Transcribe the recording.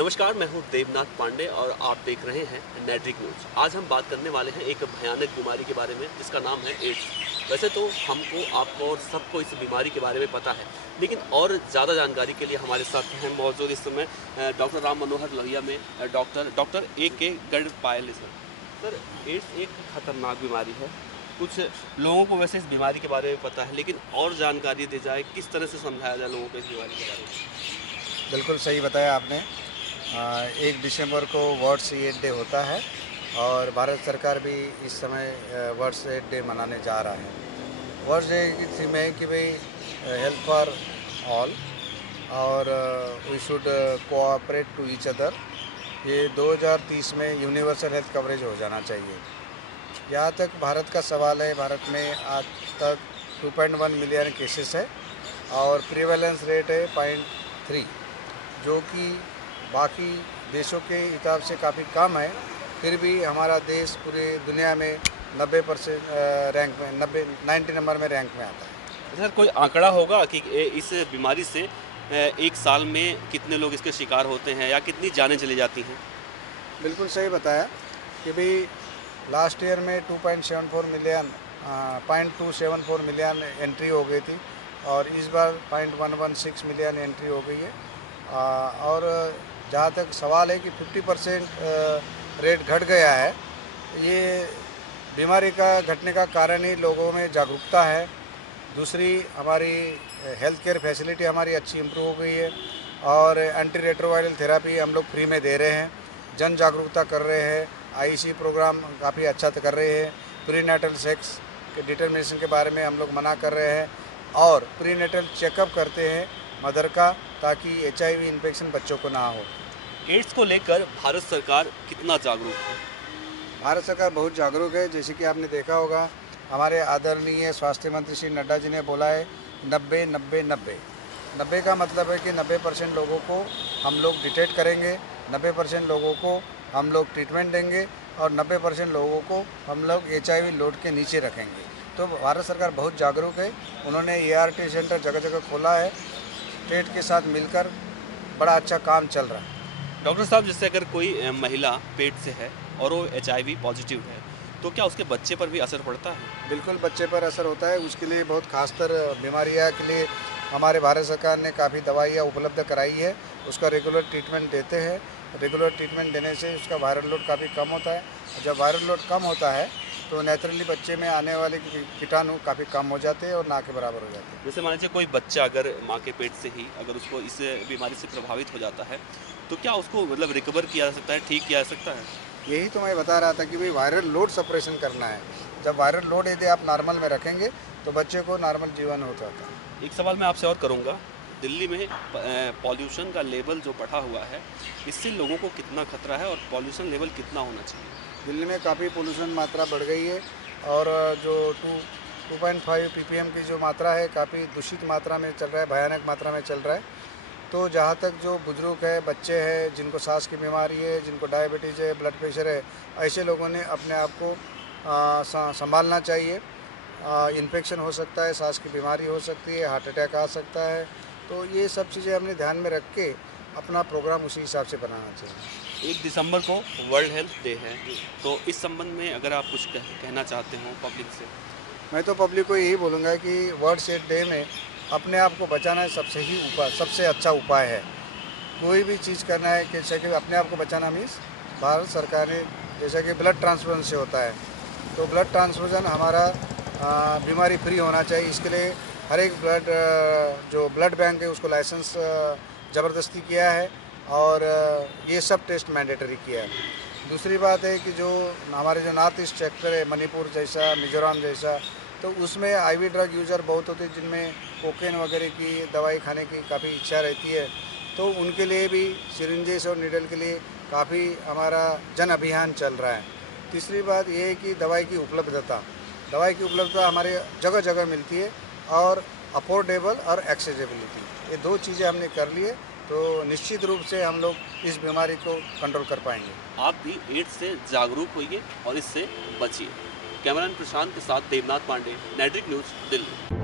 नमस्कार, मैं हूं देवनाथ पांडे और आप देख रहे हैं नेट्रिक न्यूज़। आज हम बात करने वाले हैं एक भयानक बीमारी के बारे में जिसका नाम है एड्स। वैसे तो हमको, आपको और सबको इस बीमारी के बारे में पता है, लेकिन और ज़्यादा जानकारी के लिए हमारे साथ हैं मौजूद इस समय डॉक्टर राम मनोहर लोहिया में डॉक्टर A.K. गढ़पायल सर। एड्स एक खतरनाक बीमारी है। कुछ लोगों को वैसे इस बीमारी के बारे में पता है, लेकिन और जानकारी दी जाए, किस तरह से समझाया जाए लोगों को इस बीमारी के बारे में। बिल्कुल सही बताया आपने। 1 दिसंबर को वर्ल्ड एड्स डे होता है और भारत सरकार भी इस समय वर्ल्ड एड्स डे मनाने जा रहा है। वर्ल्ड डे की थीम है कि भाई हेल्थ फॉर ऑल और we should cooperate to each other. ये 2030 में यूनिवर्सल हेल्थ कवरेज हो जाना चाहिए। यहाँ तक भारत का सवाल है, भारत में आज तक 2.1 मिलियन केसेस है और प्रीवेलेंस रेट है 0.3, जो कि बाकी देशों के हिसाब से काफ़ी कम है। फिर भी हमारा देश पूरी दुनिया में 90% रैंक में 90 नंबर में रैंक में आता है। सर, कोई आंकड़ा होगा कि इस बीमारी से एक साल में कितने लोग इसके शिकार होते हैं या कितनी जानें चली जाती हैं? बिल्कुल सही बताया कि भाई लास्ट ईयर में 0.274 मिलियन एंट्री हो गई थी और इस बार 0.116 मिलियन एंट्री हो गई है। और जहाँ तक सवाल है कि 50% रेट घट गया है, ये बीमारी का घटने का कारण ही लोगों में जागरूकता है। दूसरी, हमारी हेल्थ केयर फैसिलिटी हमारी अच्छी इम्प्रूव हो गई है और एंटी रेट्रोवायरल थेरापी हम लोग फ्री में दे रहे हैं, जन जागरूकता कर रहे हैं। IEC प्रोग्राम काफ़ी अच्छा कर रहे हैं। प्रीनेटल सेक्स के डिटर्मिनेशन के बारे में हम लोग मना कर रहे हैं और प्रीनेटल चेकअप करते हैं मदर का, ताकि HIV इन्फेक्शन बच्चों को ना हो। एड्स को लेकर भारत सरकार कितना जागरूक है? भारत सरकार बहुत जागरूक है। जैसे कि आपने देखा होगा, हमारे आदरणीय स्वास्थ्य मंत्री श्री नड्डा जी ने बोला है 90-90-90। का मतलब है कि 90% लोगों को हम लोग डिटेक्ट करेंगे, 90% लोगों को हम लोग ट्रीटमेंट देंगे और 90% लोगों को हम लोग HIV लोड के नीचे रखेंगे। तो भारत सरकार बहुत जागरूक है। उन्होंने ART सेंटर जगह जगह खोला है। स्टेट के साथ मिलकर बड़ा अच्छा काम चल रहा है। डॉक्टर साहब, जैसे अगर कोई महिला पेट से है और वो HIV पॉजिटिव है, तो क्या उसके बच्चे पर भी असर पड़ता है? बिल्कुल बच्चे पर असर होता है। उसके लिए बहुत खासतर बीमारियाँ के लिए हमारे भारत सरकार ने काफ़ी दवाइयाँ उपलब्ध कराई है। उसका रेगुलर ट्रीटमेंट देते हैं। रेगुलर ट्रीटमेंट देने से उसका वायरल लोड काफ़ी कम होता है। जब वायरल लोड कम होता है तो नेचुरली बच्चे में आने वाले कीटाणु काफ़ी कम हो जाते हैं और ना के बराबर हो जाते हैं। जैसे मान लीजिए कोई बच्चा अगर माँ के पेट से ही अगर उसको इस बीमारी से प्रभावित हो जाता है, तो क्या उसको मतलब रिकवर किया जा सकता है, ठीक किया जा सकता है? यही तो मैं बता रहा था कि भाई वायरल लोड सप्रेशन करना है। जब वायरल लोड यदि आप नॉर्मल में रखेंगे तो बच्चे को नॉर्मल जीवन हो जाता है। एक सवाल मैं आपसे और करूँगा, दिल्ली में पॉल्यूशन का लेवल जो बढ़ा हुआ है, इससे लोगों को कितना खतरा है और पॉल्यूशन लेवल कितना होना चाहिए? दिल्ली में काफ़ी पोल्यूशन मात्रा बढ़ गई है और जो 2.5 ppm की जो मात्रा है, काफ़ी दूषित मात्रा में चल रहा है, भयानक मात्रा में चल रहा है। तो जहाँ तक जो बुजुर्ग है, बच्चे हैं, जिनको सांस की बीमारी है, जिनको डायबिटीज़ है, ब्लड प्रेशर है, ऐसे लोगों ने अपने आप को संभालना चाहिए। इन्फेक्शन हो सकता है, सांस की बीमारी हो सकती है, हार्ट अटैक आ सकता है। तो ये सब चीज़ें हमने ध्यान में रख के अपना प्रोग्राम उसी हिसाब से बनाना चाहिए। 1 दिसंबर को वर्ल्ड हेल्थ डे है, तो इस संबंध में अगर आप कुछ कहना चाहते हो पब्लिक से? मैं तो पब्लिक को यही बोलूँगा कि वर्ल्ड एड्स डे में अपने आप को बचाना सबसे अच्छा उपाय है। कोई भी चीज़ करना है, जैसे कि अपने आप को बचाना मीन्स भारत सरकार ने, जैसे कि ब्लड ट्रांसफ्यूजन से होता है, तो ब्लड ट्रांसफ्यूजन हमारा बीमारी फ्री होना चाहिए। इसके लिए हर एक जो ब्लड बैंक है उसको लाइसेंस ज़बरदस्ती किया है और ये सब टेस्ट मैंडेटरी किया है। दूसरी बात है कि जो हमारे जो नॉर्थ ईस्ट सेक्टर है, मणिपुर जैसा, मिजोरम जैसा, तो उसमें IV ड्रग यूज़र बहुत होते हैं, जिनमें कोकेन वगैरह की दवाई खाने की काफ़ी इच्छा रहती है। तो उनके लिए भी सिरिंजेस और नीडल के लिए काफ़ी हमारा जन अभियान चल रहा है। तीसरी बात ये है कि दवाई की उपलब्धता हमारे जगह जगह मिलती है और अफोर्डेबल और एक्सेसिबिलिटी, ये 2 चीज़ें हमने कर लिए तो निश्चित रूप से हम लोग इस बीमारी को कंट्रोल कर पाएंगे। आप भी एड्स से जागरूक होइए और इससे बचिए। कैमरामैन प्रशांत के साथ देवनाथ पांडे, नेट्रिक न्यूज़, दिल्ली।